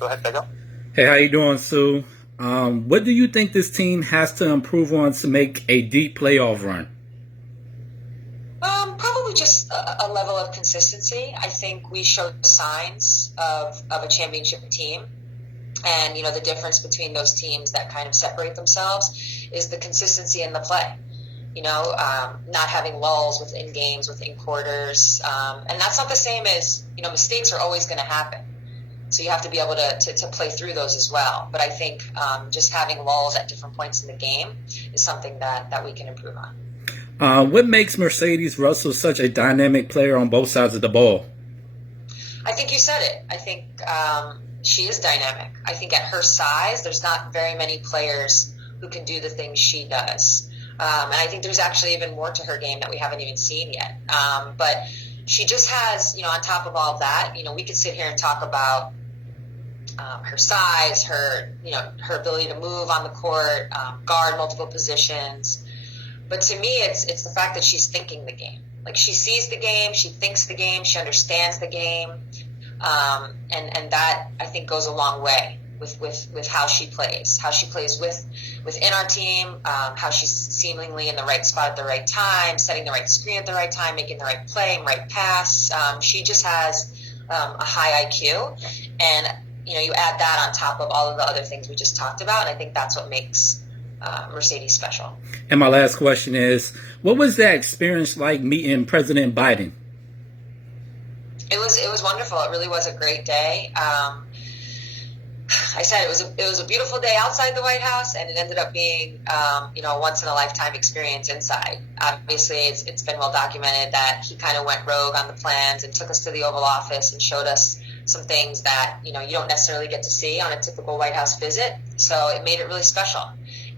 Go ahead, Fago. Hey, how you doing, Sue? What do you think this team has to improve on to make a deep playoff run? Probably just a level of consistency. I think we showed signs of a championship team. And, the difference between those teams that kind of separate themselves is the consistency in the play. Not having lulls within games, within quarters. And that's not the same as, mistakes are always going to happen. So you have to be able to play through those as well. But I think just having lulls at different points in the game is something that we can improve on. What makes Mercedes Russell such a dynamic player on both sides of the ball? I think you said it. I think she is dynamic. I think at her size, there's not very many players who can do the things she does. And I think there's actually even more to her game that we haven't even seen yet. But she just has, on top of all of that, we could sit here and talk about her size, her ability to move on the court, guard multiple positions. But to me, it's the fact that she's thinking the game. Like, she sees the game, she thinks the game, she understands the game. And that, I think, goes a long way with how she plays within our team, how she's seemingly in the right spot at the right time, setting the right screen at the right time, making the right play, right pass. She just has a high IQ. And, you add that on top of all of the other things we just talked about, and I think that's what makes Mercedes special. And my last question is, what was that experience like meeting President Biden? It was wonderful. It really was a great day. I said it was a beautiful day outside the White House, and it ended up being a once in a lifetime experience inside. Obviously, it's been well documented that he kind of went rogue on the plans and took us to the Oval Office and showed us some things that you don't necessarily get to see on a typical White House visit. So it made it really special.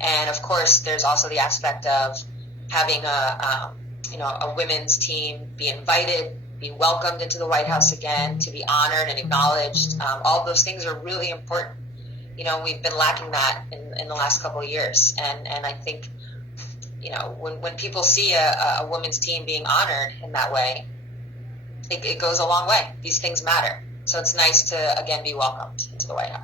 And of course, there's also the aspect of having a women's team be invited, be welcomed into the White House again, to be honored and acknowledged. All of those things are really important. We've been lacking that in the last couple of years. And I think, when people see a women's team being honored in that way, it goes a long way. These things matter. So it's nice to, again, be welcomed into the White House.